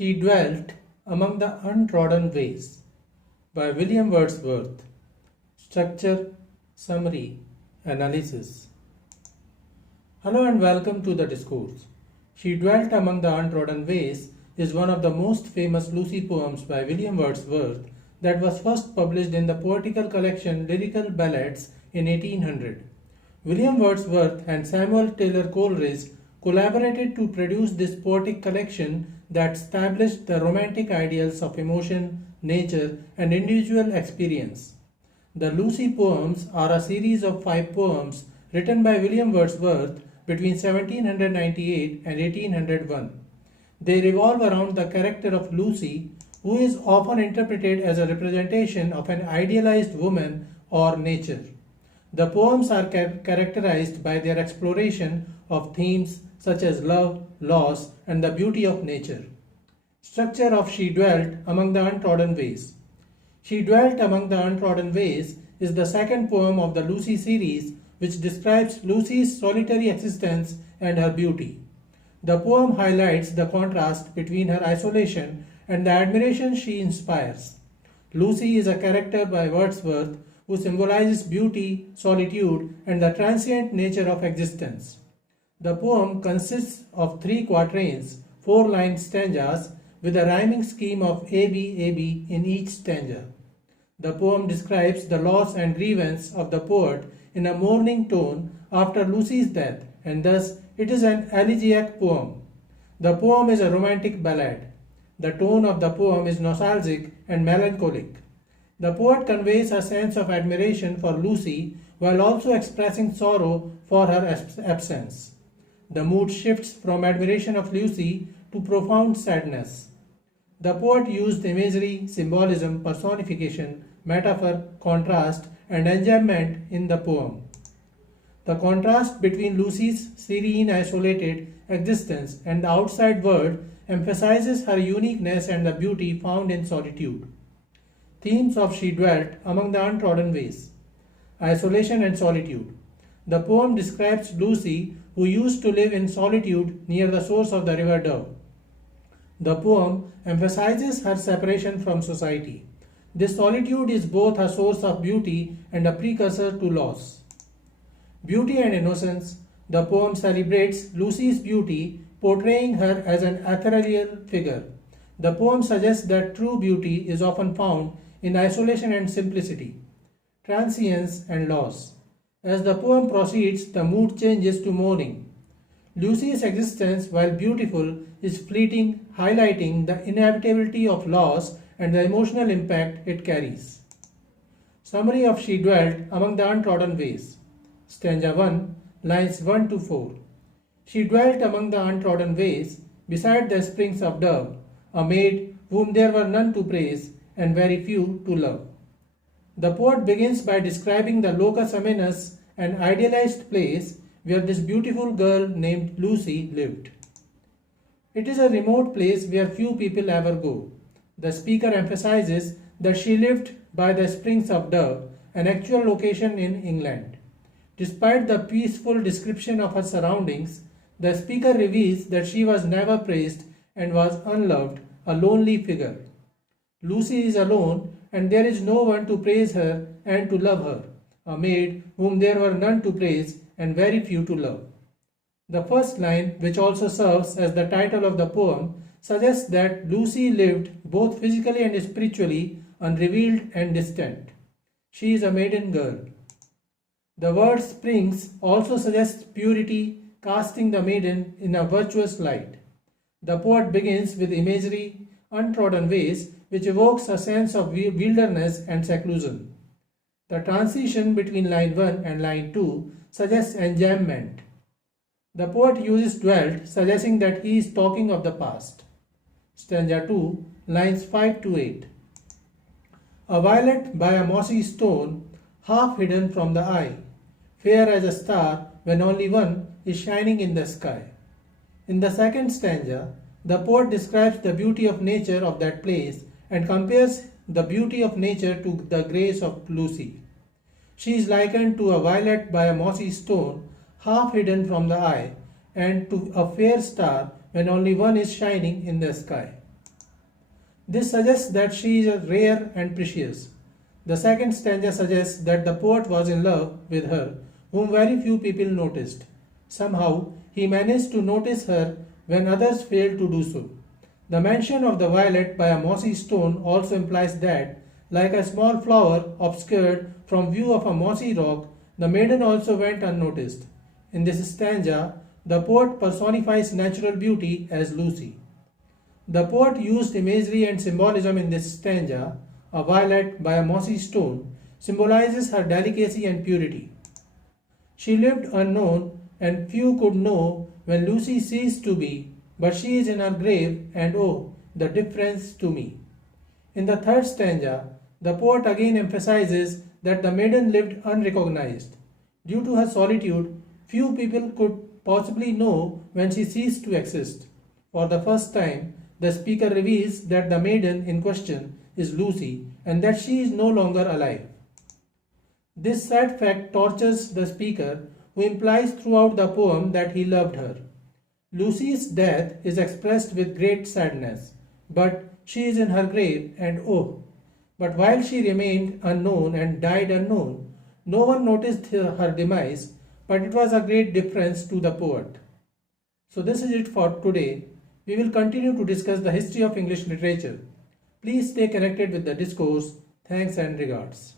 She dwelt among the untrodden ways by William Wordsworth. Structure, summary, analysis. Hello and welcome to the Discourse. She Dwelt Among the Untrodden Ways is one of the most famous Lucy poems by William Wordsworth that was first published in the poetical collection Lyrical Ballads in 1800. William Wordsworth and Samuel Taylor Coleridge collaborated to produce this poetic collection that established the romantic ideals of emotion, nature, and individual experience. The Lucy poems are a series of 5 poems written by William Wordsworth between 1798 and 1801. They revolve around the character of Lucy, who is often interpreted as a representation of an idealized woman or nature. The poems are characterized by their exploration of themes such as love, loss, and the beauty of nature. Structure of She Dwelt Among the Untrodden Ways. She Dwelt Among the Untrodden Ways is the second poem of the Lucy series, which describes Lucy's solitary existence and her beauty. The poem highlights the contrast between her isolation and the admiration she inspires. Lucy is a character by Wordsworth who symbolizes beauty, solitude, and the transient nature of existence. The poem consists of 3 quatrains, 4-line stanzas, with a rhyming scheme of AB in each stanza. The poem describes the loss and grievance of the poet in a mourning tone after Lucy's death, and thus it is an elegiac poem. The poem is a romantic ballad. The tone of the poem is nostalgic and melancholic. The poet conveys a sense of admiration for Lucy while also expressing sorrow for her absence. The mood shifts from admiration of Lucy to profound sadness. The poet used imagery, symbolism, personification, metaphor, contrast, and enjambment in the poem. The contrast between Lucy's serene, isolated existence and the outside world emphasizes her uniqueness and the beauty found in solitude. Themes of She Dwelt Among the Untrodden Ways. Isolation and solitude. The poem describes Lucy, who used to live in solitude near the source of the river Dove. The poem emphasizes her separation from society. This solitude is both a source of beauty and a precursor to loss. Beauty and innocence. The poem celebrates Lucy's beauty, portraying her as an ethereal figure. The poem suggests that true beauty is often found in isolation and simplicity, transience and loss. As the poem proceeds, the mood changes to mourning. Lucy's existence, while beautiful, is fleeting, highlighting the inevitability of loss and the emotional impact it carries. Summary of She Dwelt Among the Untrodden Ways. Stanza 1, lines 1 to 4. She dwelt among the untrodden ways, beside the springs of Dove, a maid whom there were none to praise, and very few to love. The poet begins by describing the locus amoenus, an idealized place where this beautiful girl named Lucy lived. It is a remote place where few people ever go. The speaker emphasizes that she lived by the springs of Dove, an actual location in England. Despite the peaceful description of her surroundings, the speaker reveals that she was never praised and was unloved, a lonely figure. Lucy is alone, and there is no one to praise her and to love her, a maid whom there were none to praise and very few to love. The first line, which also serves as the title of the poem, suggests that Lucy lived both physically and spiritually unrevealed and distant. She is a maiden girl. The word springs also suggests purity, casting the maiden in a virtuous light. The poet begins with imagery, untrodden ways, which evokes a sense of wilderness and seclusion. The transition between line 1 and line 2 suggests enjambment. The poet uses dwelt, suggesting that he is talking of the past. Stanza 2, lines 5 to 8. A violet by a mossy stone, half hidden from the eye, fair as a star when only one is shining in the sky. In the second stanza, the poet describes the beauty of nature of that place and compares the beauty of nature to the grace of Lucy. She is likened to a violet by a mossy stone, half hidden from the eye, and to a fair star when only one is shining in the sky. This suggests that she is rare and precious. The second stanza suggests that the poet was in love with her, whom very few people noticed. Somehow, he managed to notice her when others failed to do so. The mention of the violet by a mossy stone also implies that, like a small flower obscured from view of a mossy rock, the maiden also went unnoticed. In this stanza, the poet personifies natural beauty as Lucy. The poet used imagery and symbolism in this stanza. A violet by a mossy stone symbolizes her delicacy and purity. She lived unknown, and few could know when Lucy ceased to be, but she is in her grave, and oh, the difference to me. In the third stanza, the poet again emphasizes that the maiden lived unrecognized. Due to her solitude, few people could possibly know when she ceased to exist. For the first time, the speaker reveals that the maiden in question is Lucy and that she is no longer alive. This sad fact tortures the speaker, who implies throughout the poem that he loved her. Lucy's death is expressed with great sadness, but she is in her grave, and oh! But while she remained unknown and died unknown, no one noticed her demise, but it was a great difference to the poet. So this is it for today. We will continue to discuss the history of English literature. Please stay connected with the discourse. Thanks and regards.